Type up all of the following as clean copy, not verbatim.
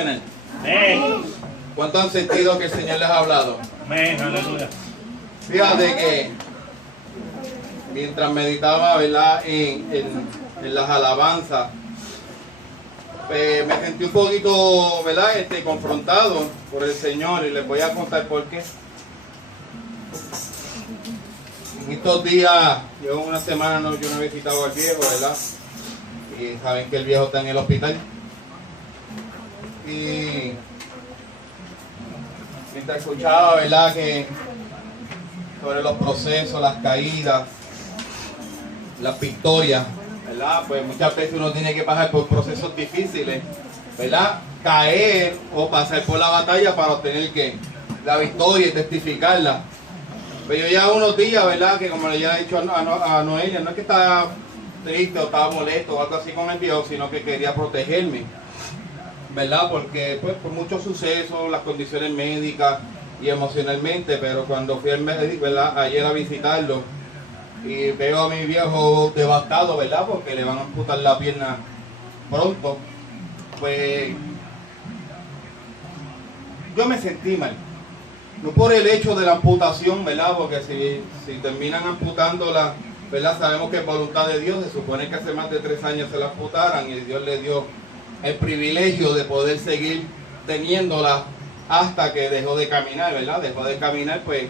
Amén. ¿Cuánto han sentido que el Señor les ha hablado? Amén, aleluya. Fíjate que mientras meditaba, ¿verdad?, en las alabanzas, me sentí un poquito, ¿verdad?, confrontado por el Señor, y les voy a contar por qué. En estos días, llevo una semana, yo no he visitado al viejo, ¿verdad? Y saben que el viejo está en el hospital. Y mientras escuchaba, ¿verdad?, que sobre los procesos, las caídas, las victorias, ¿verdad? Pues muchas veces uno tiene que pasar por procesos difíciles, ¿verdad? Caer o pasar por la batalla para obtener ¿qué? La victoria y testificarla. Pero yo ya unos días, ¿verdad?, que como le había dicho a Noelia, no es que estaba triste o estaba molesto o algo así con el viejo, sino que quería protegerme, ¿verdad? Porque pues por muchos sucesos, las condiciones médicas y emocionalmente, pero cuando fui al médico, ¿verdad?, ayer a visitarlo y veo a mi viejo devastado, ¿verdad?, porque le van a amputar la pierna pronto, pues yo me sentí mal. No por el hecho de la amputación, ¿verdad?, porque si terminan amputándola, ¿verdad?, sabemos que es voluntad de Dios. Se supone que hace más de 3 años se la amputaran y Dios le dio el privilegio de poder seguir teniéndola hasta que dejó de caminar, ¿verdad? Dejó de caminar, pues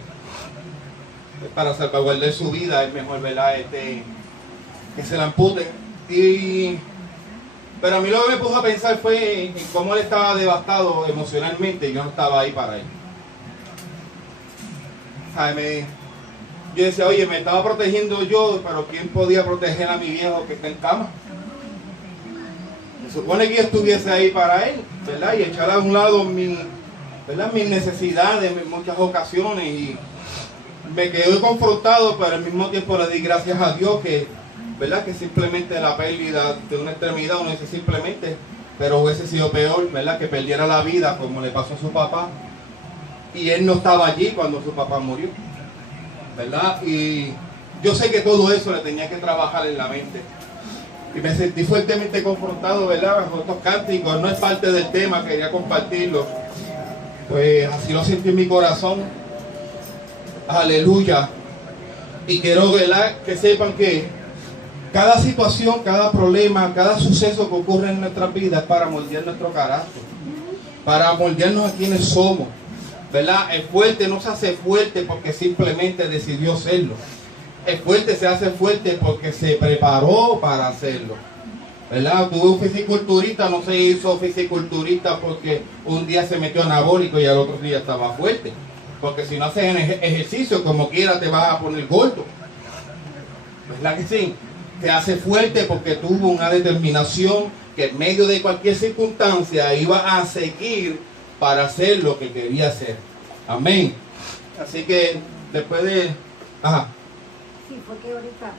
para salvaguardar su vida es mejor, ¿verdad?, que se la amputen. Pero a mí lo que me puso a pensar fue en cómo él estaba devastado emocionalmente y yo no estaba ahí para él. Yo decía, oye, me estaba protegiendo yo, pero ¿quién podía proteger a mi viejo que está en cama? Se supone que yo estuviese ahí para él, ¿verdad? Y echar a un lado ¿verdad?, mis necesidades en muchas ocasiones, y me quedé confrontado, pero al mismo tiempo le di gracias a Dios que, ¿verdad?, que simplemente la pérdida de una extremidad, uno dice simplemente, pero hubiese sido peor, ¿verdad?, que perdiera la vida como le pasó a su papá, y él no estaba allí cuando su papá murió, ¿verdad? Y yo sé que todo eso le tenía que trabajar en la mente. Y me sentí fuertemente confrontado, ¿verdad?, bajo estos cánticos. No es parte del tema, quería compartirlo. Pues así lo sentí en mi corazón. Aleluya. Y quiero, ¿verdad?, que sepan que cada situación, cada problema, cada suceso que ocurre en nuestras vidas es para moldear nuestro carácter, para moldearnos a quienes somos, ¿verdad? El fuerte no se hace fuerte porque simplemente decidió serlo. El fuerte se hace fuerte porque se preparó para hacerlo, ¿verdad? Un fisiculturista no se hizo fisiculturista porque un día se metió anabólico y al otro día estaba fuerte. Porque si no haces ejercicio, como quiera te vas a poner gordo, ¿verdad que sí? Te hace fuerte porque tuvo una determinación que en medio de cualquier circunstancia iba a seguir para hacer lo que quería hacer. Amén. Así que después de... Ajá. Sí, porque ahorita,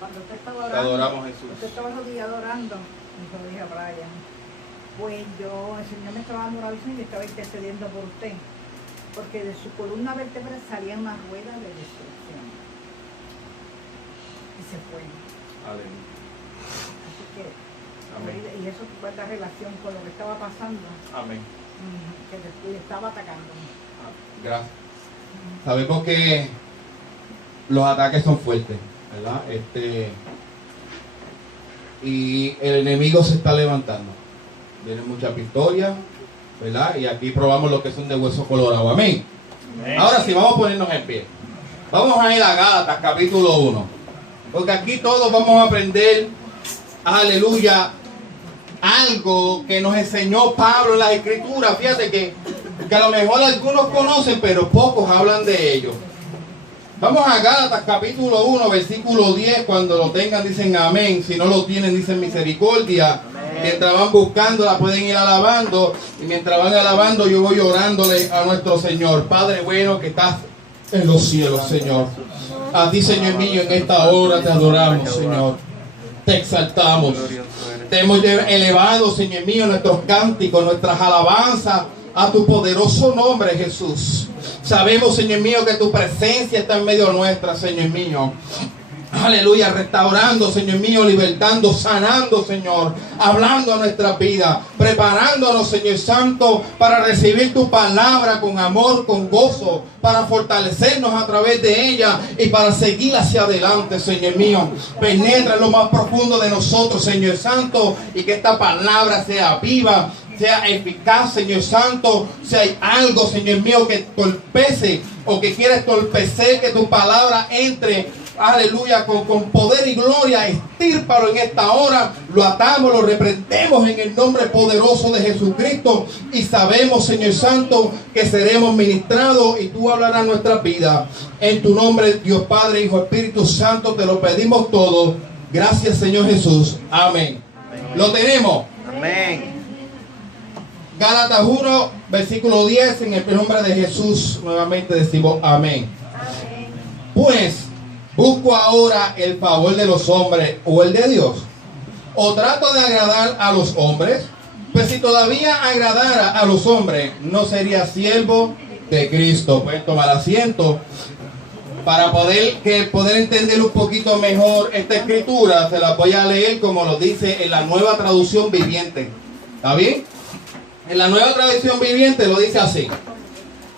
cuando usted estaba orando, Adoramos a Jesús. usted estaba rodillado orando, y yo dije a Brian, pues el Señor me estaba dando una visión y estaba intercediendo por usted, porque de su columna vertebral salía una rueda de destrucción. Y se fue. Aleluya. Así que, Amén. y eso guarda relación con lo que estaba pasando, Amén. que le estaba atacando. Gracias. Sabemos que los ataques son fuertes, ¿verdad? Y el enemigo se está levantando. Vienen muchas victorias, ¿verdad? Y aquí probamos lo que son de hueso colorado. Amén. Amén. Ahora sí, vamos a ponernos en pie. Vamos a ir a Gálatas, capítulo 1. Porque aquí todos vamos a aprender, aleluya, algo que nos enseñó Pablo en las Escrituras. Fíjate que a lo mejor algunos conocen, pero pocos hablan de ello. Vamos a Gálatas capítulo 1, versículo 10. Cuando lo tengan dicen amén. Si no lo tienen dicen misericordia. Amén. Mientras van buscando la pueden ir alabando. Y mientras van alabando yo voy orándole a nuestro Señor. Padre bueno que estás en los cielos, Señor. A ti, Señor mío, en esta hora te adoramos, Señor. Te exaltamos. Te hemos elevado, Señor mío, nuestros cánticos, nuestras alabanzas a tu poderoso nombre, Jesús. Sabemos, Señor mío, que tu presencia está en medio nuestra, Señor mío. Aleluya, restaurando, Señor mío, libertando, sanando, Señor, hablando a nuestra vida, preparándonos, Señor Santo, para recibir tu palabra con amor, con gozo, para fortalecernos a través de ella y para seguir hacia adelante, Señor mío. Penetra en lo más profundo de nosotros, Señor Santo, y que esta palabra sea viva, sea eficaz, Señor Santo. Si hay algo, Señor mío, que torpece o que quiera estorpecer que tu palabra entre, aleluya, con poder y gloria, estírpalo en esta hora. Lo atamos, lo reprendemos en el nombre poderoso de Jesucristo. Y sabemos, Señor Santo, que seremos ministrados y tú hablarás nuestras vidas. En tu nombre, Dios Padre, Hijo, Espíritu Santo, te lo pedimos todo. Gracias, Señor Jesús. Amén. Lo tenemos. Amén. Gálatas 1, versículo 10, en el nombre de Jesús, nuevamente decimos amén. Pues, ¿busco ahora el favor de los hombres o el de Dios? ¿O trato de agradar a los hombres? Pues si todavía agradara a los hombres, no sería siervo de Cristo. Pueden tomar asiento. Para poder entender un poquito mejor esta escritura, se la voy a leer como lo dice en la Nueva Traducción Viviente. ¿Está bien? En la Nueva Traducción Viviente lo dice así: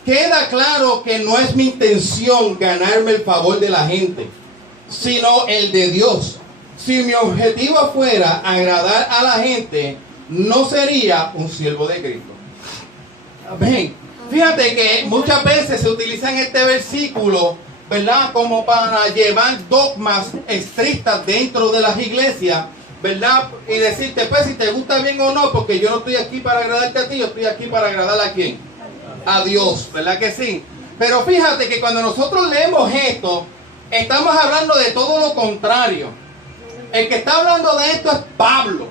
queda claro que no es mi intención ganarme el favor de la gente, sino el de Dios. Si mi objetivo fuera agradar a la gente, no sería un siervo de Cristo. Amén. Fíjate que muchas veces se utiliza este versículo, ¿verdad?, como para llevar dogmas estrictas dentro de las iglesias, ¿verdad? Y decirte, pues, si te gusta bien o no, porque yo no estoy aquí para agradarte a ti, yo estoy aquí para agradar a quién, a Dios, ¿verdad que sí? Pero fíjate que cuando nosotros leemos esto, estamos hablando de todo lo contrario. El que está hablando de esto es Pablo.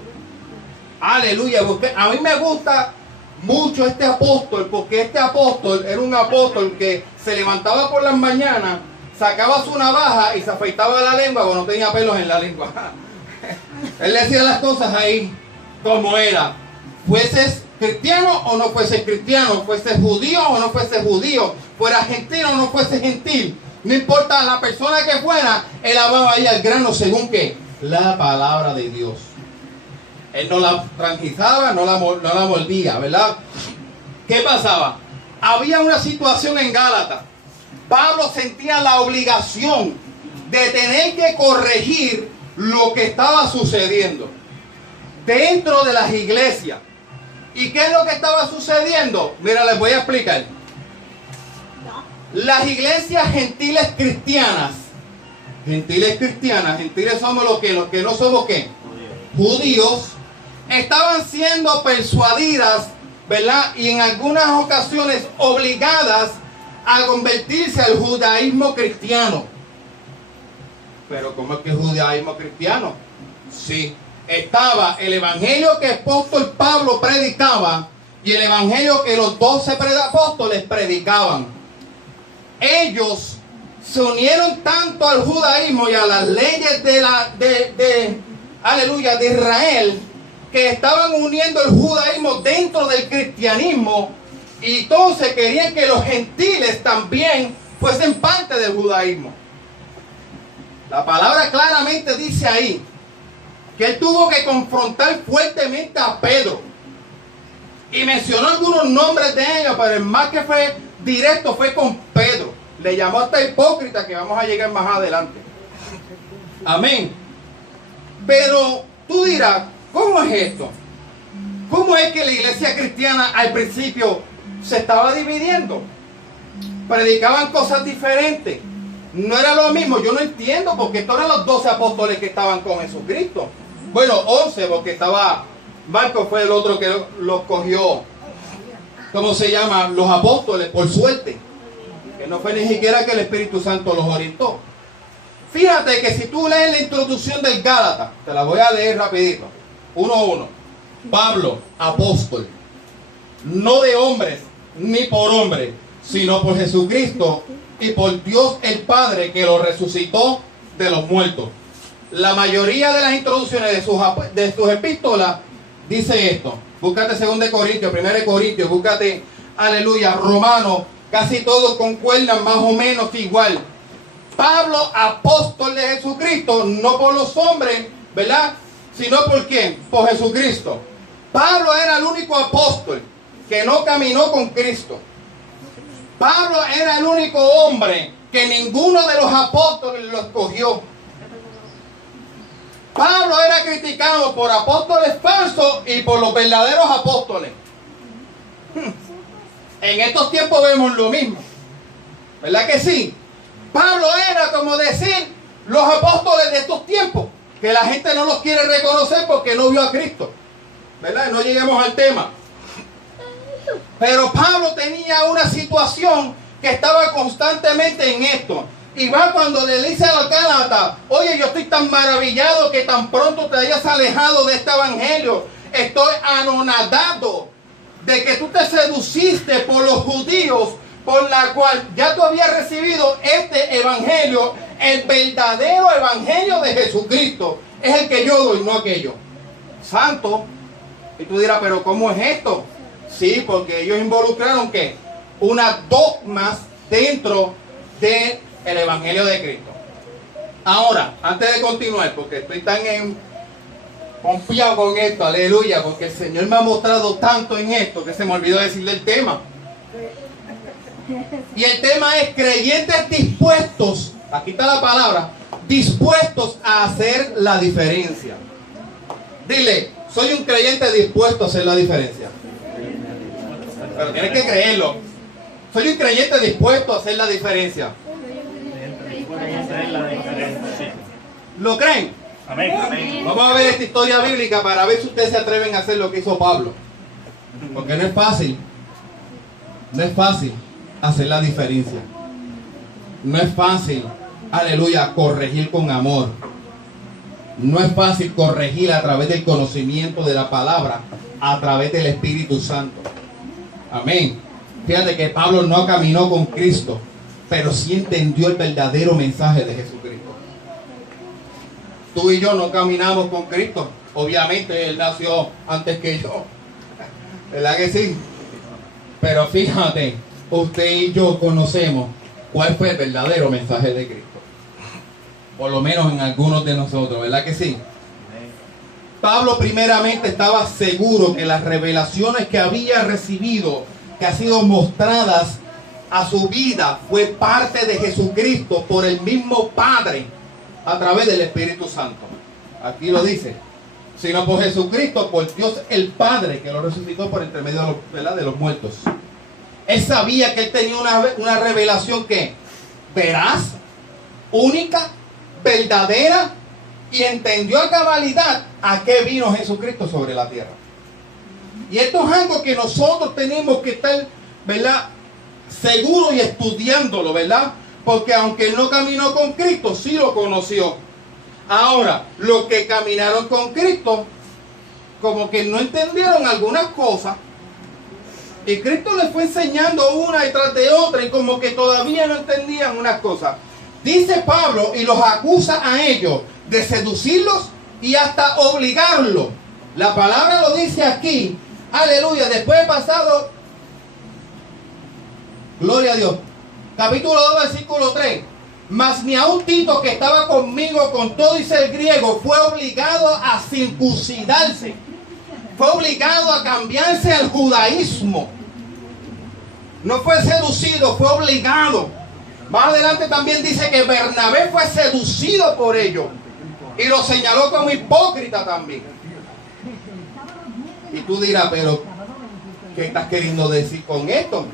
Aleluya, porque a mí me gusta mucho este apóstol, porque este apóstol era un apóstol que se levantaba por las mañanas, sacaba su navaja y se afeitaba la lengua cuando no tenía pelos en la lengua. Él decía las cosas ahí como era. Fueses cristiano o no fueses cristiano, fueses judío o no fueses judío, fuera gentil o no fuese gentil, no importa la persona que fuera, él hablaba ahí al grano según que la palabra de Dios. Él no la tranquilizaba, no la mordía, ¿verdad? ¿Qué pasaba? Había una situación en Gálatas. Pablo sentía la obligación de tener que corregir lo que estaba sucediendo dentro de las iglesias. ¿Y qué es lo que estaba sucediendo? Mira, les voy a explicar. Las iglesias gentiles cristianas gentiles somos los que no somos ¿qué? Judíos, estaban siendo persuadidas, ¿verdad? Y en algunas ocasiones obligadas a convertirse al judaísmo cristiano. Pero ¿cómo es que es judaísmo cristiano? Sí, estaba el evangelio que el apóstol Pablo predicaba y el evangelio que los 12 apóstoles predicaban. Ellos se unieron tanto al judaísmo y a las leyes aleluya, de Israel, que estaban uniendo el judaísmo dentro del cristianismo, y entonces querían que los gentiles también fuesen parte del judaísmo. La palabra claramente dice ahí que él tuvo que confrontar fuertemente a Pedro y mencionó algunos nombres de ellos, pero el más que fue directo fue con Pedro. Le llamó hasta hipócrita, que vamos a llegar más adelante. Amén. Pero tú dirás, ¿cómo es esto? ¿Cómo es que la iglesia cristiana al principio se estaba dividiendo? Predicaban cosas diferentes. No era lo mismo. Yo no entiendo, porque estos eran los 12 apóstoles que estaban con Jesucristo. Bueno, 11, porque estaba Marcos, fue el otro que los cogió, ¿cómo se llama? Los apóstoles, por suerte. Que no fue ni siquiera que el Espíritu Santo los orientó. Fíjate que si tú lees la introducción del Gálatas, te la voy a leer rapidito, 1:1. Pablo, apóstol, no de hombres ni por hombres, sino por Jesucristo y por Dios el Padre, que lo resucitó de los muertos. La mayoría de las introducciones de sus epístolas dice esto. Búscate 2 Corintios, 1 Corintios, búscate, aleluya, Romanos. Casi todos concuerdan más o menos igual. Pablo, apóstol de Jesucristo, no por los hombres, ¿verdad? Sino por quién, por Jesucristo. Pablo era el único apóstol que no caminó con Cristo. Pablo era el único hombre que ninguno de los apóstoles lo escogió. Pablo era criticado por apóstoles falsos y por los verdaderos apóstoles. En estos tiempos vemos lo mismo, ¿verdad que sí? Pablo era, como decir, los apóstoles de estos tiempos, que la gente no los quiere reconocer porque no vio a Cristo, ¿verdad? No lleguemos al tema. Pero Pablo tenía una situación que estaba constantemente en esto. Y va cuando le dice a los Gálatas: oye, yo estoy tan maravillado que tan pronto te hayas alejado de este evangelio. Estoy anonadado de que tú te seduciste por los judíos, por la cual ya tú habías recibido este evangelio, el verdadero evangelio de Jesucristo. Es el que yo doy, no aquello. Santo. Y tú dirás: pero ¿cómo es esto? Sí, porque ellos involucraron ¿qué? Unas dogmas dentro del evangelio de Cristo. Ahora, antes de continuar, porque estoy tan confiado con esto, aleluya, porque el Señor me ha mostrado tanto en esto que se me olvidó decirle el tema. Y el tema es creyentes dispuestos, aquí está la palabra, dispuestos a hacer la diferencia. Dile: soy un creyente dispuesto a hacer la diferencia. Pero tienes que creerlo. Soy un creyente dispuesto a hacer la diferencia. ¿Lo creen? Amén. Vamos a ver esta historia bíblica para ver si ustedes se atreven a hacer lo que hizo Pablo. Porque no es fácil. No es fácil hacer la diferencia. No es fácil, aleluya, corregir con amor. No es fácil corregir a través del conocimiento de la palabra, a través del Espíritu Santo. Amén. Fíjate que Pablo no caminó con Cristo, pero sí entendió el verdadero mensaje de Jesucristo. Tú y yo no caminamos con Cristo. Obviamente Él nació antes que yo. ¿Verdad que sí? Pero fíjate, usted y yo conocemos cuál fue el verdadero mensaje de Cristo. Por lo menos en algunos de nosotros, ¿verdad que sí? Pablo primeramente estaba seguro que las revelaciones que había recibido, que han sido mostradas a su vida, fue parte de Jesucristo por el mismo Padre a través del Espíritu Santo. Aquí lo dice: sino por Jesucristo, por Dios el Padre, que lo resucitó por entre medio de los muertos. Él sabía que él tenía una revelación que veraz, única, verdadera, y entendió a cabalidad a qué vino Jesucristo sobre la tierra. Y esto es algo que nosotros tenemos que estar, ¿verdad?, seguros y estudiándolo, ¿verdad? Porque aunque no caminó con Cristo, sí lo conoció. Ahora, los que caminaron con Cristo, como que no entendieron algunas cosas, y Cristo les fue enseñando una detrás de otra, y como que todavía no entendían unas cosas. Dice Pablo, y los acusa a ellos de seducirlos y hasta obligarlos. La palabra lo dice aquí, aleluya, después de pasado, gloria a Dios, capítulo 2, versículo 3. Mas ni aun Tito, que estaba conmigo con todo y ser griego, fue obligado a circuncidarse. Fue obligado a cambiarse al judaísmo. No fue seducido, fue obligado. Más adelante también dice que Bernabé fue seducido por ellos y lo señaló como hipócrita también. Y tú dirás: pero ¿qué estás queriendo decir con esto?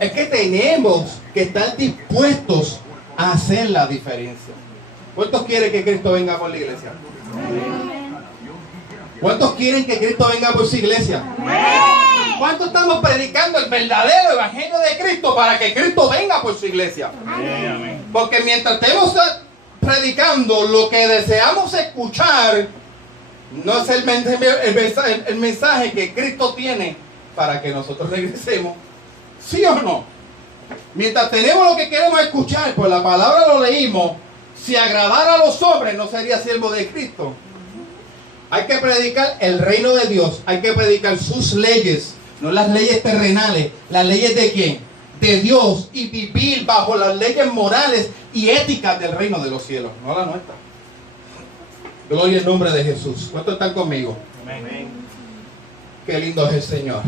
Es que tenemos que estar dispuestos a hacer la diferencia. ¿Cuántos quieren que Cristo venga por la iglesia? ¿Cuántos quieren que Cristo venga por su iglesia? ¿Cuántos estamos predicando el verdadero evangelio de Cristo para que Cristo venga por su iglesia? Porque mientras estemos predicando lo que deseamos escuchar, no es el mensaje que Cristo tiene para que nosotros regresemos. ¿Sí o no? Mientras tenemos lo que queremos escuchar, pues la palabra lo leímos, si agradara a los hombres no sería siervo de Cristo. Hay que predicar el reino de Dios, hay que predicar sus leyes, no las leyes terrenales. ¿Las leyes de quién? de Dios y vivir bajo las leyes morales y éticas del reino de los cielos, no la nuestra. Gloria al nombre de Jesús. ¿Cuántos están conmigo? Amén. Qué lindo es el Señor.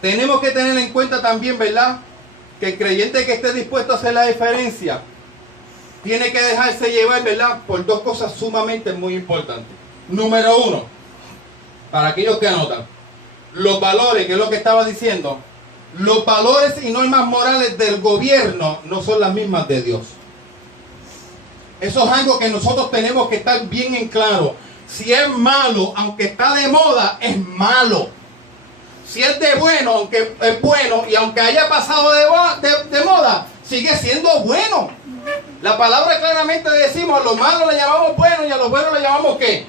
Tenemos que tener en cuenta también, ¿verdad?, que el creyente que esté dispuesto a hacer la diferencia tiene que dejarse llevar, ¿verdad?, por dos cosas sumamente muy importantes. Número uno, para aquellos que anotan, los valores, que es lo que estaba diciendo, los valores y normas morales del gobierno no son las mismas de Dios. Eso es algo que nosotros tenemos que estar bien en claro. Si es malo, aunque está de moda, es malo. Si es de bueno, aunque es bueno, y aunque haya pasado de moda, sigue siendo bueno. La palabra claramente decimos, a lo malo le llamamos bueno y a lo bueno le llamamos ¿qué?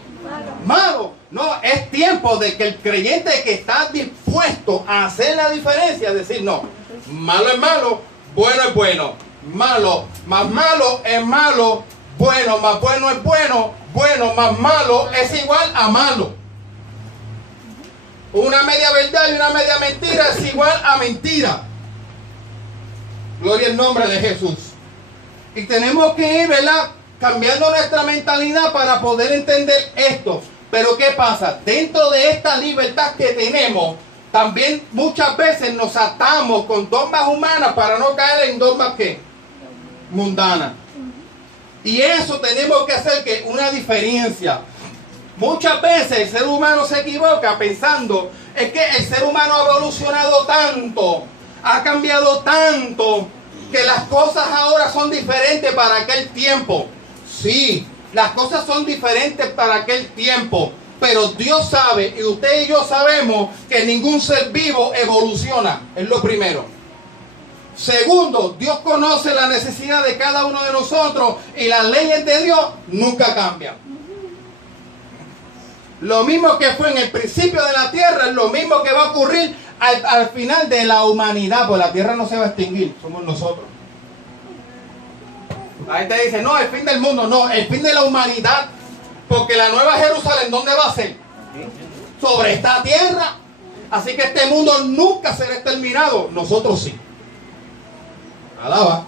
Malo. No, es tiempo de que el creyente que está dispuesto a hacer la diferencia, decir no, malo es malo, bueno es bueno, malo más malo es malo, bueno más bueno es bueno, bueno más malo es igual a malo. Una media verdad y una media mentira es igual a mentira. Gloria al nombre de Jesús. Y tenemos que ir, ¿verdad?, cambiando nuestra mentalidad para poder entender esto. Pero ¿qué pasa? Dentro de esta libertad que tenemos, también muchas veces nos atamos con dogmas humanas para no caer en dogmas ¿qué? Mundanas. Y eso tenemos que hacer que una diferencia. Muchas veces el ser humano se equivoca pensando es que el ser humano ha evolucionado tanto, ha cambiado tanto, que las cosas ahora son diferentes para aquel tiempo. Sí, las cosas son diferentes para aquel tiempo, pero Dios sabe, y usted y yo sabemos, que ningún ser vivo evoluciona, es lo primero. Segundo, Dios conoce la necesidad de cada uno de nosotros y las leyes de Dios nunca cambian. Lo mismo que fue en el principio de la tierra es lo mismo que va a ocurrir al final de la humanidad, porque la tierra no se va a extinguir, somos nosotros. La gente dice, no, el fin del mundo, no, el fin de la humanidad, porque la nueva Jerusalén, ¿dónde va a ser? Sobre esta tierra. Así que este mundo nunca será exterminado, nosotros sí. Alaba.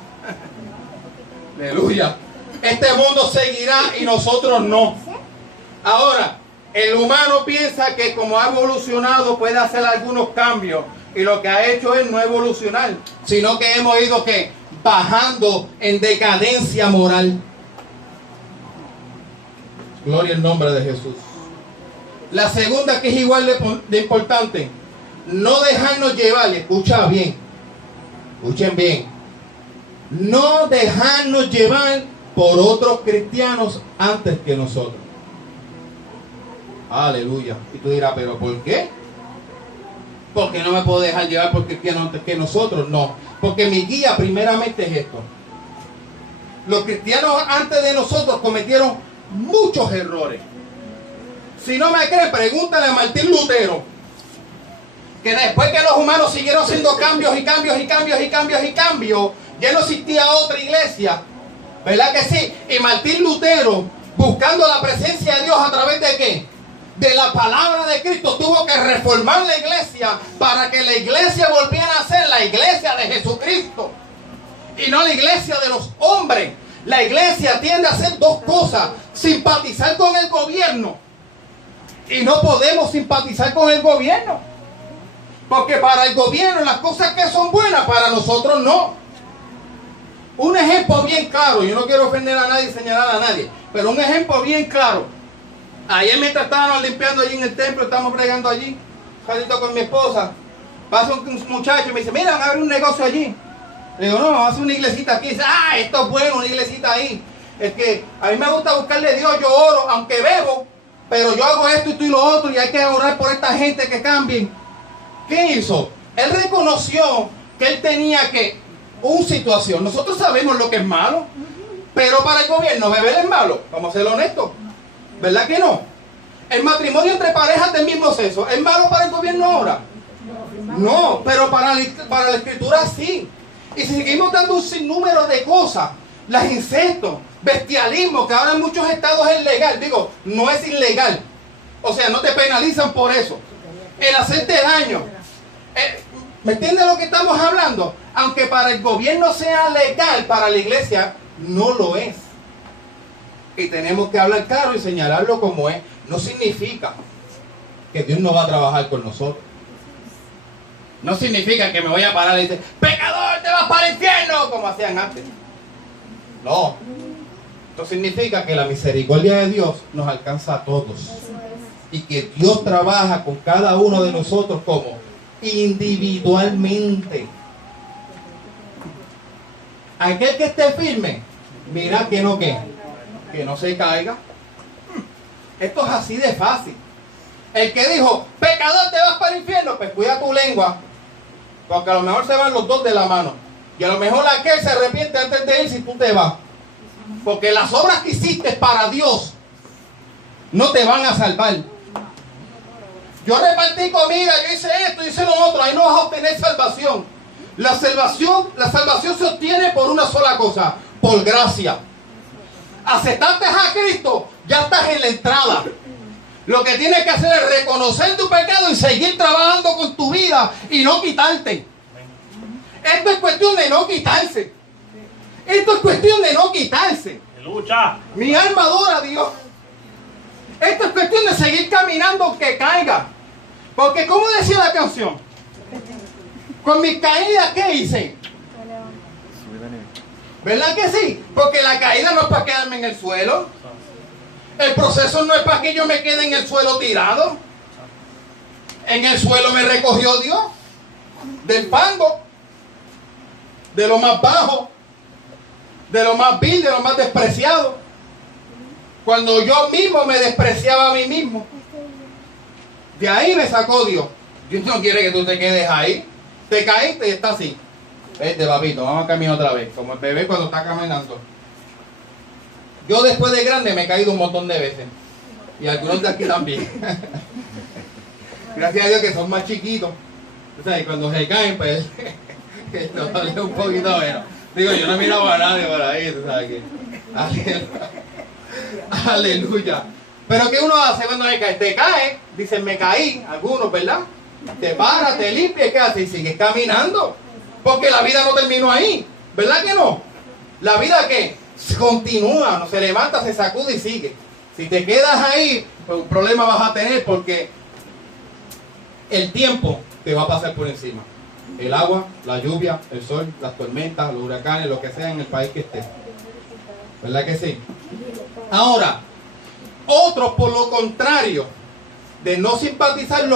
Aleluya. Este mundo seguirá y nosotros no. Ahora, el humano piensa que como ha evolucionado puede hacer algunos cambios, y lo que ha hecho es no evolucionar, sino que hemos ido ¿qué? Bajando en decadencia moral. Gloria al nombre de Jesús. La segunda, que es igual de importante, no dejarnos llevar, escucha bien, escuchen bien, no dejarnos llevar por otros cristianos antes que nosotros. Aleluya. Y tú dirás, ¿pero por qué? Porque no me puedo dejar llevar por cristianos antes que nosotros. No, porque mi guía primeramente es esto. Los cristianos antes de nosotros cometieron muchos errores. Si no me creen, pregúntale a Martín Lutero, que después que los humanos siguieron haciendo cambios y cambios y cambios y cambios y cambios, ya no existía otra iglesia, ¿verdad que sí? Y Martín Lutero, buscando la presencia de Dios a través de ¿qué? De la palabra de Cristo, tuvo que reformar la iglesia para que la iglesia volviera a ser la iglesia de Jesucristo y no la iglesia de los hombres. La iglesia tiende a hacer dos cosas: simpatizar con el gobierno, y no podemos simpatizar con el gobierno, porque para el gobierno las cosas que son buenas, para nosotros no. Un ejemplo bien claro, yo no quiero ofender a nadie, señalar a nadie, pero un ejemplo bien claro. Ayer mientras estábamos limpiando allí en el templo, estamos bregando allí, salito con mi esposa, pasa un muchacho y me dice, mira, van a abrir un negocio allí. Le digo, no, vamos a hacer una iglesita aquí. Y dice, esto es bueno, una iglesita ahí. Es que a mí me gusta buscarle a Dios, yo oro, aunque bebo, pero yo hago esto y lo otro, y hay que orar por esta gente que cambien. ¿Qué hizo? Él reconoció que él tenía que, una situación, nosotros sabemos lo que es malo, pero para el gobierno beber es malo, vamos a ser honestos. ¿Verdad que no? El matrimonio entre parejas del mismo sexo, ¿es malo para el gobierno ahora? No, pero para la escritura sí. Y si seguimos dando un sinnúmero de cosas, las incestos, bestialismo, que ahora en muchos estados es legal, digo, no es ilegal. O sea, no te penalizan por eso. El hacerte daño. ¿Me entiende lo que estamos hablando? Aunque para el gobierno sea legal, para la iglesia no lo es. Y tenemos que hablar claro y señalarlo como es. No significa que Dios no va a trabajar con nosotros. No significa que me voy a parar y decir, pecador, te vas para el infierno, como hacían antes. No. Esto significa que la misericordia de Dios nos alcanza a todos. Y que Dios trabaja con cada uno de nosotros como individualmente. Aquel que esté firme, mira que no se caiga. Esto es así de fácil. El que dijo, pecador, te vas para el infierno, pues cuida tu lengua, porque a lo mejor se van los dos de la mano. Y a lo mejor aquel se arrepiente antes de ir si tú te vas. Porque las obras que hiciste para Dios no te van a salvar. Yo repartí comida, yo hice esto, hice lo otro, ahí no vas a obtener salvación. La salvación se obtiene por una sola cosa, por gracia. Aceptaste a Cristo, ya estás en la entrada. Lo que tienes que hacer es reconocer tu pecado y seguir trabajando con tu vida y no quitarte. Esto es cuestión de no quitarse. Esto es cuestión de no quitarse. Lucha. Mi alma adora a Dios. Esto es cuestión de seguir caminando aunque caiga. Porque como decía la canción, con mi caída, ¿qué hice? ¿Verdad que sí? Porque la caída no es para quedarme en el suelo. El proceso no es para que yo me quede en el suelo tirado. En el suelo me recogió Dios. Del fango. De lo más bajo. De lo más vil, de lo más despreciado. Cuando yo mismo me despreciaba a mí mismo. De ahí me sacó Dios. Dios no quiere que tú te quedes ahí. Te caíste y está así. Vete, papito, vamos a caminar otra vez. Como el bebé cuando está caminando. Yo después de grande me he caído un montón de veces. Y algunos de aquí también. Gracias a Dios que son más chiquitos. O sea, y cuando se caen, pues nos duele un poquito menos. Digo, yo no miraba a nadie por ahí, tú sabes que. Aleluya. Pero ¿qué uno hace cuando se cae? Te cae, dicen me caí, algunos, ¿verdad? Te paras, te limpias, ¿qué haces? Y sigues caminando. Porque la vida no terminó ahí. ¿Verdad que no? La vida ¿qué? Continúa, no se levanta, se sacude y sigue. Si te quedas ahí, pues un problema vas a tener porque el tiempo te va a pasar por encima. El agua, la lluvia, el sol, las tormentas, los huracanes, lo que sea en el país que esté. ¿Verdad que sí? Ahora, otros por lo contrario, de no simpatizar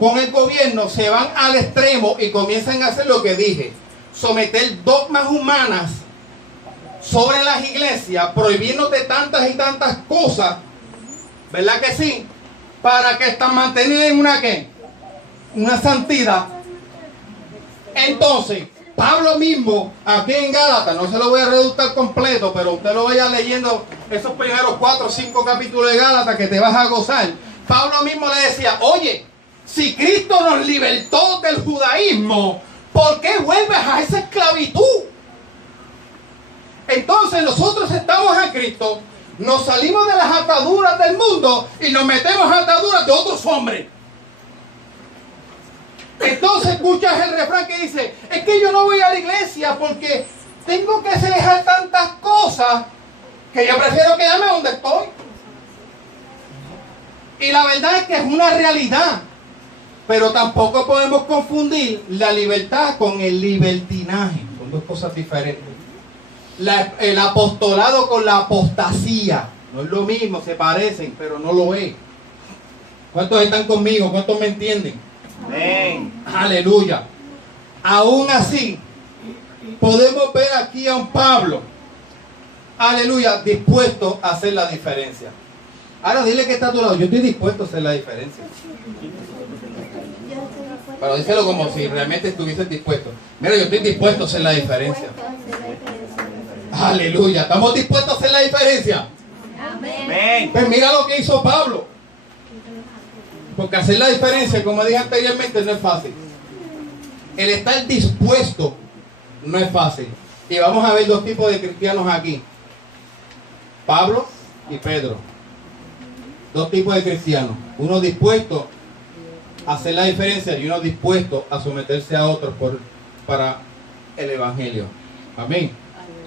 con el gobierno, se van al extremo y comienzan a hacer lo que dije. Someter dogmas humanas sobre las iglesias, prohibiéndote tantas y tantas cosas, ¿verdad que sí? Para que están mantenidas en una santidad. Entonces, Pablo mismo, aquí en Gálatas, no se lo voy a reducir completo, pero usted lo vaya leyendo esos primeros 4 o 5 capítulos de Gálatas que te vas a gozar. Pablo mismo le decía, oye, si Cristo nos libertó del judaísmo, ¿por qué vuelves a esa esclavitud? Entonces nosotros estamos en Cristo, nos salimos de las ataduras del mundo y nos metemos en ataduras de otros hombres. Entonces escuchas el refrán que dice, es que yo no voy a la iglesia porque tengo que dejar tantas cosas que yo prefiero quedarme donde estoy. Y la verdad es que es una realidad. Pero tampoco podemos confundir la libertad con el libertinaje. Son dos cosas diferentes. El apostolado con la apostasía. No es lo mismo, se parecen, pero no lo es. ¿Cuántos están conmigo? ¿Cuántos me entienden? Amén. Aleluya. Aún así, podemos ver aquí a un Pablo, aleluya, dispuesto a hacer la diferencia. Ahora dile que está a tu lado, yo estoy dispuesto a hacer la diferencia. Pero díselo como si realmente estuvieses dispuesto. Mira, yo estoy dispuesto a hacer la diferencia. Aleluya. ¿Estamos dispuestos a hacer la diferencia? Amén. Pues mira lo que hizo Pablo. Porque hacer la diferencia, como dije anteriormente, no es fácil. El estar dispuesto no es fácil. Y vamos a ver dos tipos de cristianos aquí. Pablo y Pedro. Dos tipos de cristianos. Uno dispuesto hacer la diferencia y uno dispuesto a someterse a otros para el Evangelio. Amén.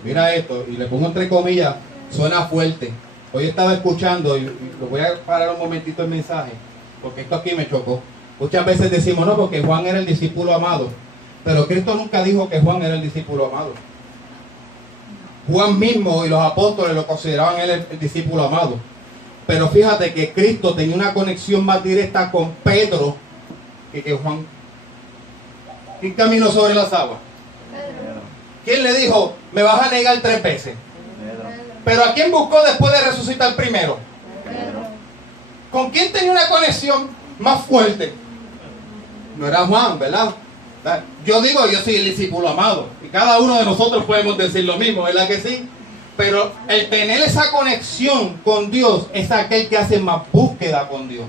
Mira esto, y le pongo entre comillas, suena fuerte. Hoy estaba escuchando, y lo voy a parar un momentito el mensaje, porque esto aquí me chocó. Muchas veces decimos, no, porque Juan era el discípulo amado. Pero Cristo nunca dijo que Juan era el discípulo amado. Juan mismo y los apóstoles lo consideraban él el discípulo amado. Pero fíjate que Cristo tenía una conexión más directa con Pedro que Juan. ¿Quién caminó sobre las aguas? ¿Quién le dijo, me vas a negar 3 veces? Pero ¿a quién buscó después de resucitar primero? ¿Con quién tenía una conexión más fuerte? No era Juan, ¿verdad? Yo digo, yo soy el discípulo amado. Y cada uno de nosotros podemos decir lo mismo, ¿verdad que sí? Pero el tener esa conexión con Dios es aquel que hace más búsqueda con Dios.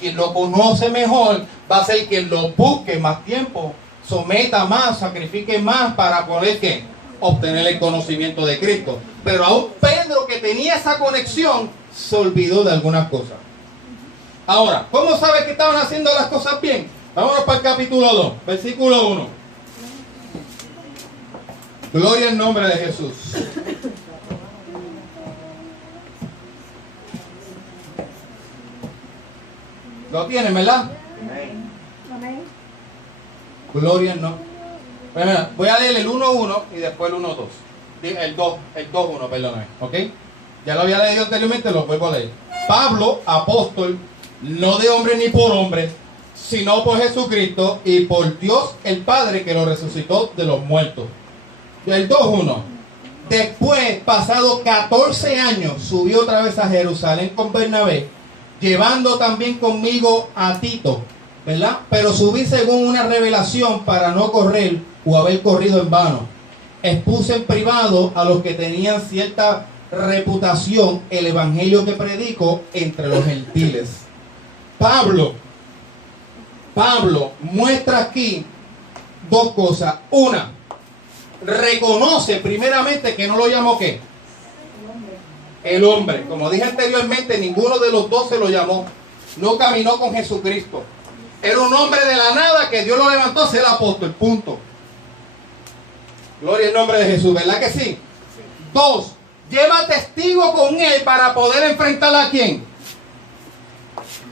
Quien lo conoce mejor va a ser quien lo busque más tiempo, someta más, sacrifique más para poder ¿qué? Obtener el conocimiento de Cristo. Pero aún Pedro, que tenía esa conexión, se olvidó de algunas cosas. Ahora, ¿cómo sabes que estaban haciendo las cosas bien? Vámonos para el capítulo 2, versículo 1. Gloria al nombre de Jesús. ¿Lo tienen, verdad? Amén. Gloria al nombre. Bueno, voy a leer el 1.1 y después el 1.2. El 2.1, perdóname. ¿Ok? Ya lo había leído anteriormente, lo vuelvo a leer. Pablo, apóstol, no de hombre ni por hombre, sino por Jesucristo y por Dios el Padre que lo resucitó de los muertos. El 2.1. Después, pasado 14 años, subí otra vez a Jerusalén con Bernabé, llevando también conmigo a Tito, ¿verdad? Pero subí según una revelación para no correr o haber corrido en vano. Expuse en privado a los que tenían cierta reputación el evangelio que predico entre los gentiles. Pablo muestra aquí 2 cosas. Una, reconoce primeramente que no lo llamó ¿qué? El hombre. Como dije anteriormente, ninguno de los 12 lo llamó. No caminó con Jesucristo. Era un hombre de la nada que Dios lo levantó a ser apóstol. Punto. Gloria al nombre de Jesús. ¿Verdad que sí? 2. Lleva testigo con él para poder enfrentar ¿a quién?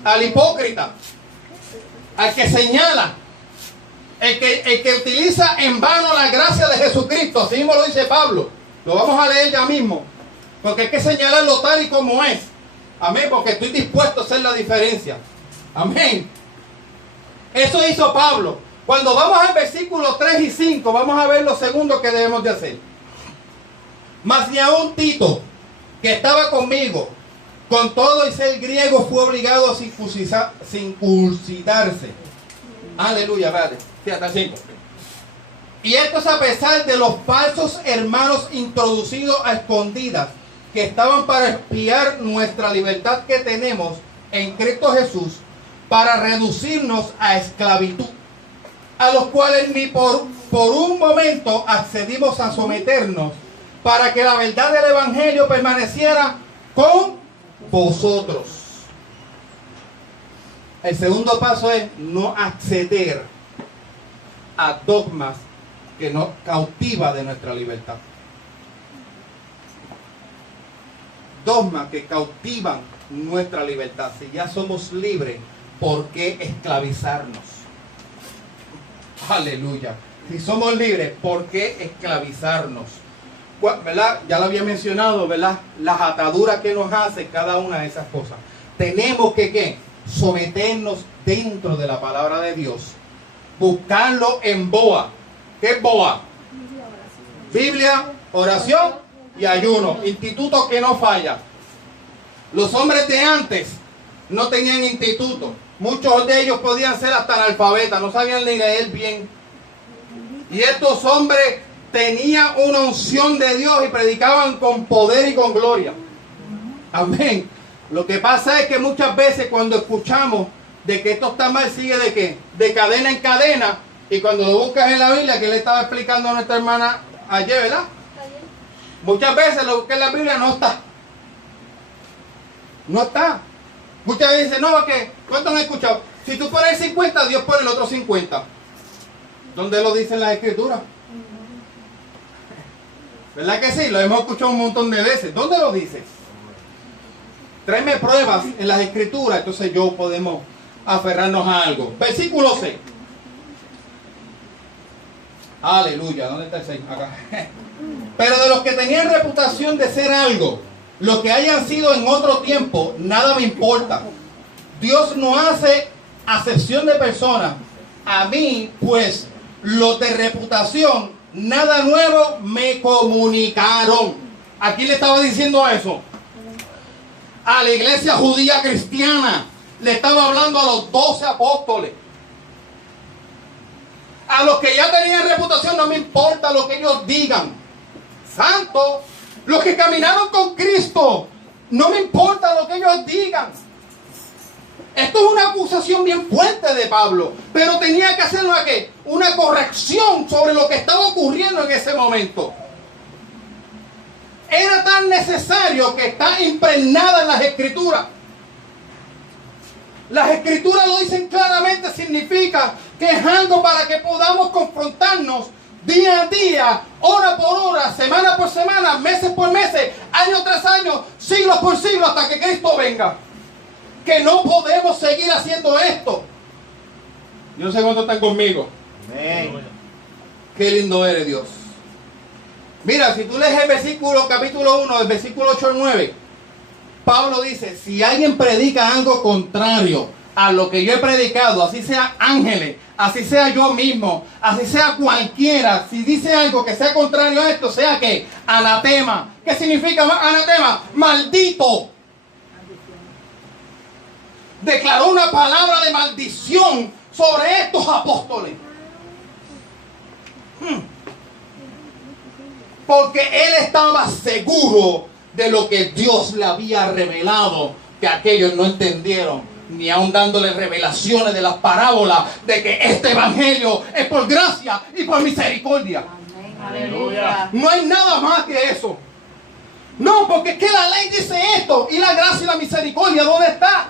Al hipócrita. Al que señala. El que utiliza en vano la gracia de Jesucristo. Así mismo lo dice Pablo. Lo vamos a leer ya mismo. Porque hay que señalarlo tal y como es. Amén. Porque estoy dispuesto a hacer la diferencia. Amén. Eso hizo Pablo. Cuando vamos al versículo 3 y 5, vamos a ver lo segundo que debemos de hacer. Mas ni aun Tito, que estaba conmigo, con todo y ser griego, fue obligado a circuncidarse. Aleluya, vale. Sí, hasta el 5. Y esto es a pesar de los falsos hermanos introducidos a escondidas, que estaban para espiar nuestra libertad que tenemos en Cristo Jesús, para reducirnos a esclavitud, a los cuales ni por un momento accedimos a someternos, para que la verdad del evangelio permaneciera con vosotros. El segundo paso es no acceder a dogmas que nos cautiva de nuestra libertad. Dogmas que cautivan nuestra libertad. Si ya somos libres, ¿por qué esclavizarnos? Aleluya. Si somos libres, ¿por qué esclavizarnos? ¿Verdad? Ya lo había mencionado, ¿verdad? Las ataduras que nos hace cada una de esas cosas. Tenemos que ¿qué? Someternos dentro de la palabra de Dios. Buscarlo en BOA. ¿Qué es BOA? Biblia, oración y ayuno. Instituto que no falla. Los hombres de antes no tenían instituto. Muchos de ellos podían ser hasta analfabetas, no sabían ni leer bien. Y estos hombres tenían una unción de Dios y predicaban con poder y con gloria. Amén. Lo que pasa es que muchas veces cuando escuchamos de que esto está mal, sigue de qué? De cadena en cadena. Y cuando lo buscas en la Biblia, que le estaba explicando a nuestra hermana ayer, ¿verdad? Muchas veces lo busqué en la Biblia, no está. No está. Muchas veces dicen, no, que ¿cuántos han escuchado? Si tú pones el 50, Dios pone el otro 50. ¿Dónde lo dicen las escrituras? ¿Verdad que sí? Lo hemos escuchado un montón de veces. ¿Dónde lo dice? Tráeme pruebas en las escrituras, entonces yo podemos aferrarnos a algo. Versículo 6. Aleluya. ¿Dónde está el 6? Acá. Pero de los que tenían reputación de ser algo, los que hayan sido en otro tiempo, nada me importa. Dios no hace acepción de personas. A mí, pues, los de reputación, nada nuevo me comunicaron. ¿A quién le estaba diciendo eso? A la iglesia judía cristiana. Le estaba hablando a los 12 apóstoles. A los que ya tenían reputación no me importa lo que ellos digan. Santos, los que caminaron con Cristo, no me importa lo que ellos digan. Esto es una acusación bien fuerte de Pablo, pero tenía que hacer una corrección sobre lo que estaba ocurriendo en ese momento. Era tan necesario que está impregnada en las escrituras. Las escrituras lo dicen claramente, significa que es algo para que podamos confrontarnos día a día, hora por hora, semana por semana, meses por meses, año tras año, siglos por siglos, hasta que Cristo venga. Que no podemos seguir haciendo esto. Yo no sé cuántos están conmigo. Amén. Qué lindo eres, Dios. Mira, si tú lees el versículo, capítulo 1, del versículo 8 al 9, Pablo dice, si alguien predica algo contrario a lo que yo he predicado, así sea ángeles, así sea yo mismo, así sea cualquiera, si dice algo que sea contrario a esto, sea que anatema. ¿Qué significa anatema? Maldito. Declaró una palabra de maldición sobre estos apóstoles. Porque él estaba seguro de lo que Dios le había revelado, que aquellos no entendieron, ni aun dándole revelaciones de las parábolas de que este evangelio es por gracia y por misericordia. Amén. Aleluya. No hay nada más que eso. No, porque es que la ley dice esto, y la gracia y la misericordia, ¿dónde está?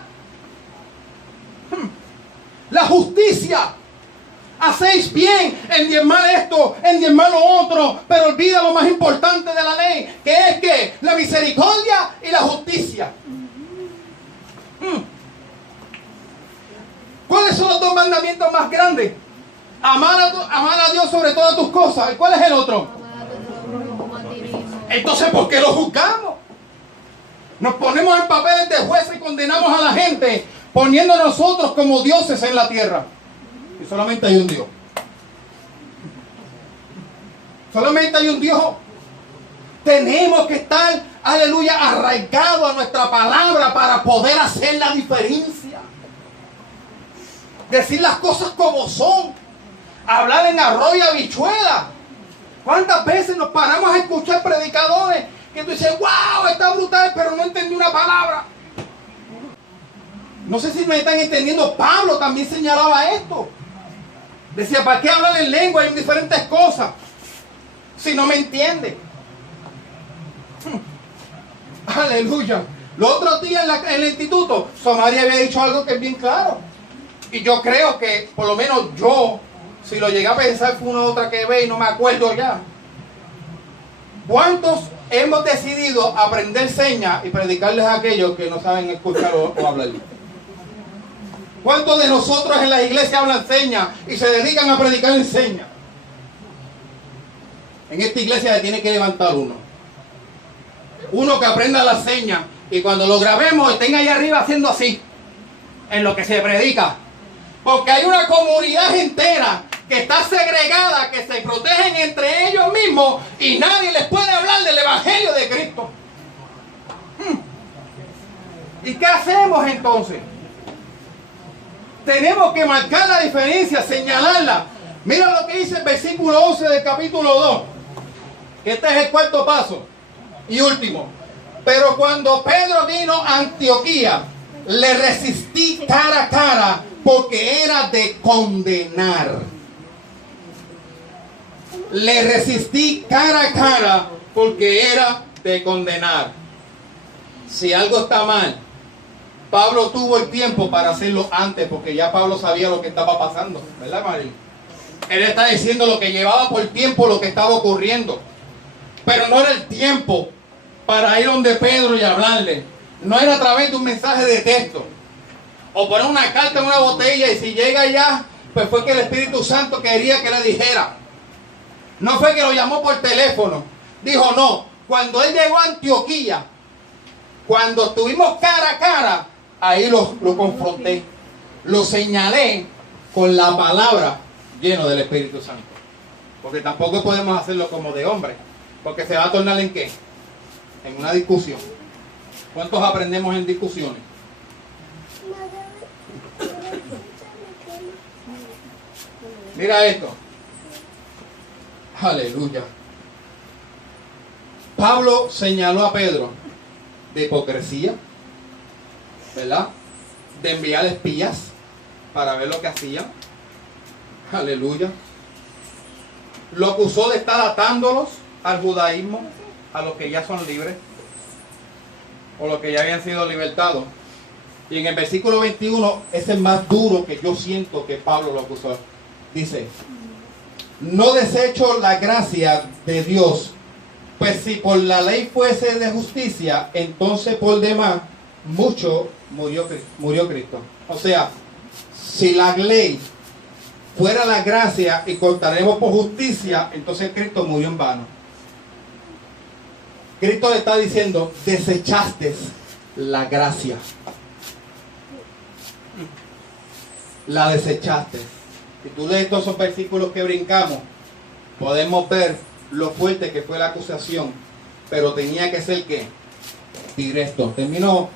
La justicia. Hacéis bien en diezmar esto, en diezmar lo otro, pero olvida lo más importante de la ley, que es que la misericordia y la justicia. ¿Cuáles son los dos mandamientos más grandes? Amar a Dios sobre todas tus cosas. ¿Y cuál es el otro? Entonces, ¿por qué lo juzgamos? Nos ponemos en papeles de jueces y condenamos a la gente, poniendo a nosotros como dioses en la tierra. Y solamente hay un Dios. Solamente hay un Dios. Tenemos que estar, aleluya, arraigados a nuestra palabra para poder hacer la diferencia. Decir las cosas como son. Hablar en arroz y habichuela. ¿Cuántas veces nos paramos a escuchar predicadores que tú dices, wow, está brutal, pero no entendí una palabra? No sé si me están entendiendo. Pablo también señalaba esto. Decía, ¿para qué hablar en lengua y en diferentes cosas si no me entiende? Aleluya. Los otros días en el instituto, Somaria había dicho algo que es bien claro. Y yo creo que, por lo menos yo, si lo llegué a pensar, fue una otra que ve y no me acuerdo ya. ¿Cuántos hemos decidido aprender señas y predicarles a aquellos que no saben escuchar o hablar? ¿Cuántos de nosotros en la iglesia hablan señas y se dedican a predicar en señas? En esta iglesia se tiene que levantar uno. Uno que aprenda las señas y cuando lo grabemos estén ahí arriba haciendo así, en lo que se predica. Porque hay una comunidad entera que está segregada, que se protegen entre ellos mismos y nadie les puede hablar del evangelio de Cristo. ¿Y qué hacemos entonces? Tenemos que marcar la diferencia, señalarla. Mira lo que dice el versículo 11 del capítulo 2. Este es el cuarto paso y último. Pero cuando Pedro vino a Antioquía, le resistí cara a cara porque era de condenar. Le resistí cara a cara porque era de condenar. Si algo está mal, Pablo tuvo el tiempo para hacerlo antes, porque ya Pablo sabía lo que estaba pasando, ¿verdad, María? Él está diciendo lo que llevaba por tiempo, lo que estaba ocurriendo. Pero no era el tiempo para ir donde Pedro y hablarle. No era a través de un mensaje de texto. O poner una carta en una botella y si llega allá, pues fue que el Espíritu Santo quería que le dijera. No fue que lo llamó por teléfono. Dijo no. Cuando él llegó a Antioquía, cuando estuvimos cara a cara, ahí lo confronté. Lo señalé con la palabra lleno del Espíritu Santo. Porque tampoco podemos hacerlo como de hombre. Porque se va a tornar en qué? En una discusión. ¿Cuántos aprendemos en discusiones? Mira esto. Aleluya. Pablo señaló a Pedro de hipocresía, ¿verdad? De enviar espías para ver lo que hacían. Aleluya. Lo acusó de estar atándolos al judaísmo, a los que ya son libres, o los que ya habían sido libertados. Y en el versículo 21, ese es más duro que yo siento que Pablo lo acusó. Dice, no desecho la gracia de Dios, pues si por la ley fuese de justicia, entonces por demás mucho murió Cristo. O sea, si la ley fuera la gracia y contaremos por justicia, entonces Cristo murió en vano. Cristo le está diciendo, desechaste la gracia. La desechaste. Si tú lees todos esos versículos que brincamos, podemos ver lo fuerte que fue la acusación, pero tenía que ser ¿qué? Directo. Termino,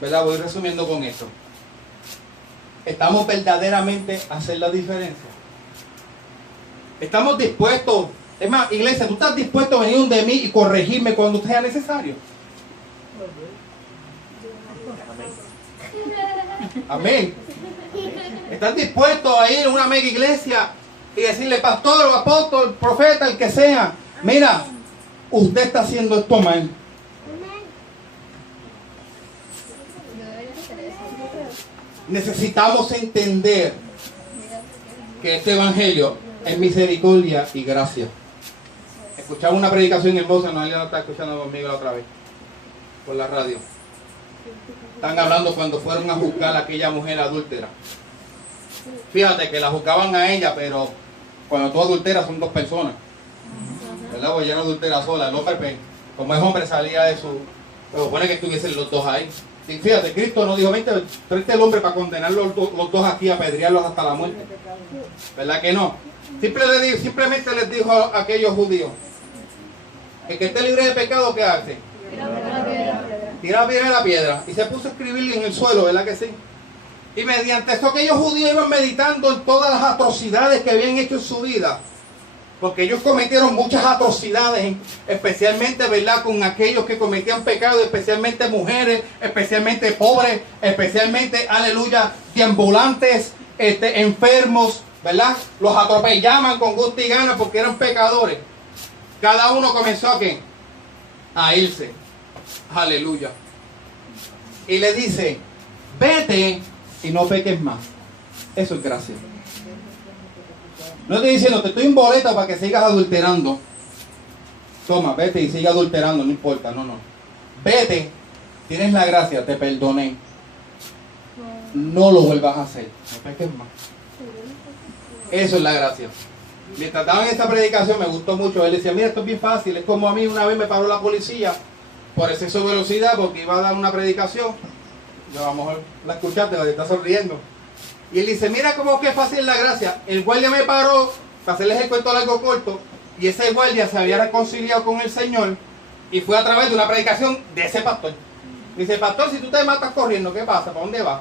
¿verdad? Voy resumiendo con esto. ¿Estamos verdaderamente a hacer la diferencia? ¿Estamos dispuestos? Es más, iglesia, ¿tú estás dispuesto a venir donde mí y corregirme cuando sea necesario? Amén. ¿Estás dispuesto a ir a una mega iglesia y decirle, pastor o apóstol, profeta, el que sea, mira, usted está haciendo esto mal? Necesitamos entender que este evangelio es misericordia y gracia. Escuchaba una predicación hermosa, no, alguien lo está escuchando conmigo la otra vez, por la radio. Están hablando cuando fueron a juzgar a aquella mujer adúltera. Fíjate que la juzgaban a ella, pero cuando tú adulteras son dos personas, ¿verdad? Pues ella no adultera sola, el hombre, pues, como es hombre, salía de su... Pero supone que estuviesen los dos ahí. Y fíjate, Cristo nos dijo, vente, tráete el hombre para condenar los dos aquí, apedrearlos hasta la muerte. ¿Verdad que no? Simplemente les dijo a aquellos judíos, el que esté libre de pecado, ¿qué hace? Tira la piedra. Y se puso a escribir en el suelo, ¿verdad que sí? Y mediante eso aquellos judíos iban meditando en todas las atrocidades que habían hecho en su vida. Porque ellos cometieron muchas atrocidades, especialmente, ¿verdad?, con aquellos que cometían pecados, especialmente mujeres, especialmente pobres, especialmente, aleluya, deambulantes, enfermos, ¿verdad? Los atropellaban con gusto y gana porque eran pecadores. Cada uno comenzó a ¿qué? A irse. Aleluya. Y le dice, vete y no peques más. Eso es gracia. No estoy diciendo, te estoy en boleta para que sigas adulterando. Toma, vete y sigue adulterando, no importa, no. Vete, tienes la gracia, te perdoné. No lo vuelvas a hacer, no peques más. Eso es la gracia. Mientras estaba en esta predicación me gustó mucho. Él decía, mira, esto es bien fácil. Es como a mí una vez me paró la policía por exceso de velocidad porque iba a dar una predicación. Yo a lo mejor la escuchaste, la está sonriendo. Y él dice, mira cómo que fácil la gracia. El guardia me paró, para hacerles el cuento largo corto, y ese guardia se había reconciliado con el Señor y fue a través de una predicación de ese pastor. Dice, pastor, si tú te matas corriendo, ¿qué pasa? ¿Para dónde vas?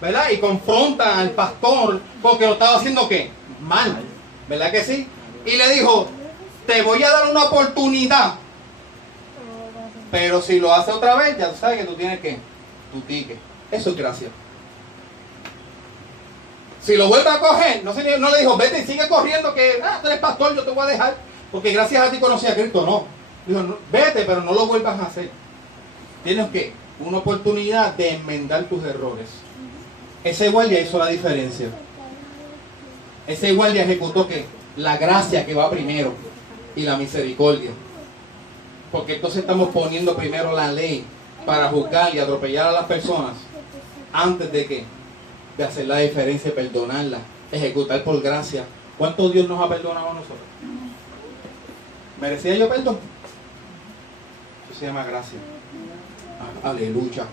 ¿Verdad? Y confrontan al pastor porque lo estaba haciendo ¿qué? Mal. ¿Verdad que sí? Y le dijo, te voy a dar una oportunidad, pero si lo hace otra vez, ya tú sabes que tú tienes que tu ticket. Eso es gracia. Si lo vuelve a coger, no le dijo, vete y sigue corriendo que, tú eres pastor, yo te voy a dejar, porque gracias a ti conocí a Cristo. No. Dijo, no, vete, pero no lo vuelvas a hacer. Tienes que una oportunidad de enmendar tus errores. Ese guardia hizo la diferencia. Ese guardia ejecutó que la gracia que va primero y la misericordia. Porque entonces estamos poniendo primero la ley para juzgar y atropellar a las personas antes de que de hacer la diferencia y perdonarla, ejecutar por gracia. ¿Cuánto Dios nos ha perdonado a nosotros? ¿Merecía yo perdón? Eso se llama gracia. Aleluya.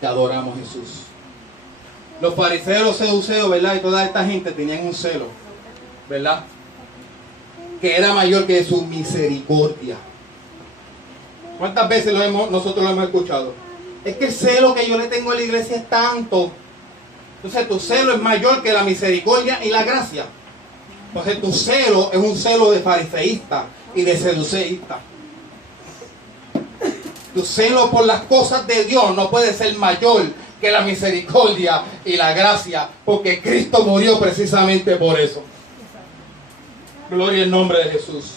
Te adoramos, Jesús. Los fariseos, los seduceos, ¿verdad? Y toda esta gente tenían un celo, ¿verdad? Que era mayor que su misericordia. ¿Cuántas veces nosotros lo hemos escuchado? Es que el celo que yo le tengo a la iglesia es tanto. Entonces tu celo es mayor que la misericordia y la gracia. Entonces tu celo es un celo de fariseísta y de seduceísta. Tu celo por las cosas de Dios no puede ser mayor que la misericordia y la gracia, porque Cristo murió precisamente por eso. Gloria al nombre de Jesús.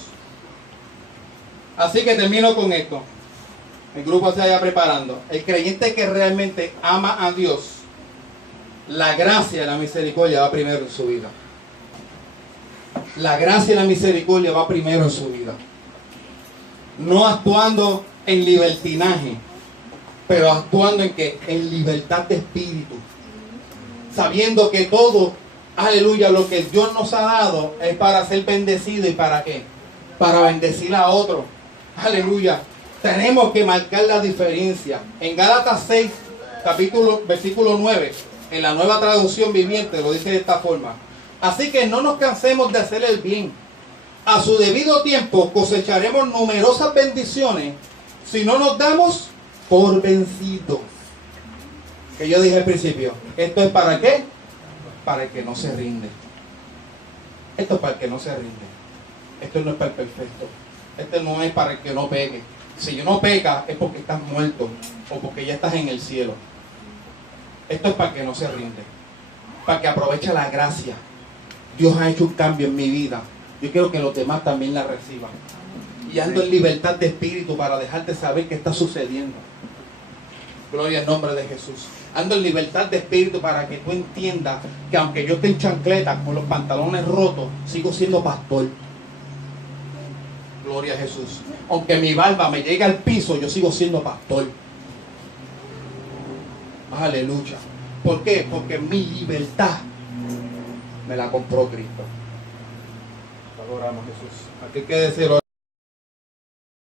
Así que termino con esto. El grupo se vaya preparando. El creyente que realmente ama a Dios, la gracia y la misericordia va primero en su vida. La gracia y la misericordia va primero en su vida. No actuando en libertinaje, pero actuando en que en libertad de espíritu, sabiendo que todo, aleluya, lo que Dios nos ha dado es para ser bendecido. ¿Y para qué? Para bendecir a otro. Aleluya. Tenemos que marcar la diferencia. En Gálatas 6, versículo 9, en la Nueva Traducción Viviente, lo dice de esta forma: así que no nos cansemos de hacer el bien. A su debido tiempo cosecharemos numerosas bendiciones si no nos damos por vencidos. Que yo dije al principio, ¿esto es para qué? Para el que no se rinde. Esto es para el que no se rinde. Esto no es para el perfecto. Esto no es para el que no peque. Si no peca es porque estás muerto o porque ya estás en el cielo. Esto es para el que no se rinde, para el que aprovecha la gracia. Dios ha hecho un cambio en mi vida. Yo quiero que los demás también la reciban. Y ando en libertad de espíritu para dejarte saber qué está sucediendo. Gloria al nombre de Jesús. Ando en libertad de espíritu para que tú entiendas que aunque yo esté en chancletas con los pantalones rotos, sigo siendo pastor. Gloria a Jesús. Aunque mi barba me llegue al piso, yo sigo siendo pastor. Aleluya. ¿Por qué? Porque mi libertad me la compró Cristo. Adoramos a Jesús. Aquí hay que decirlo.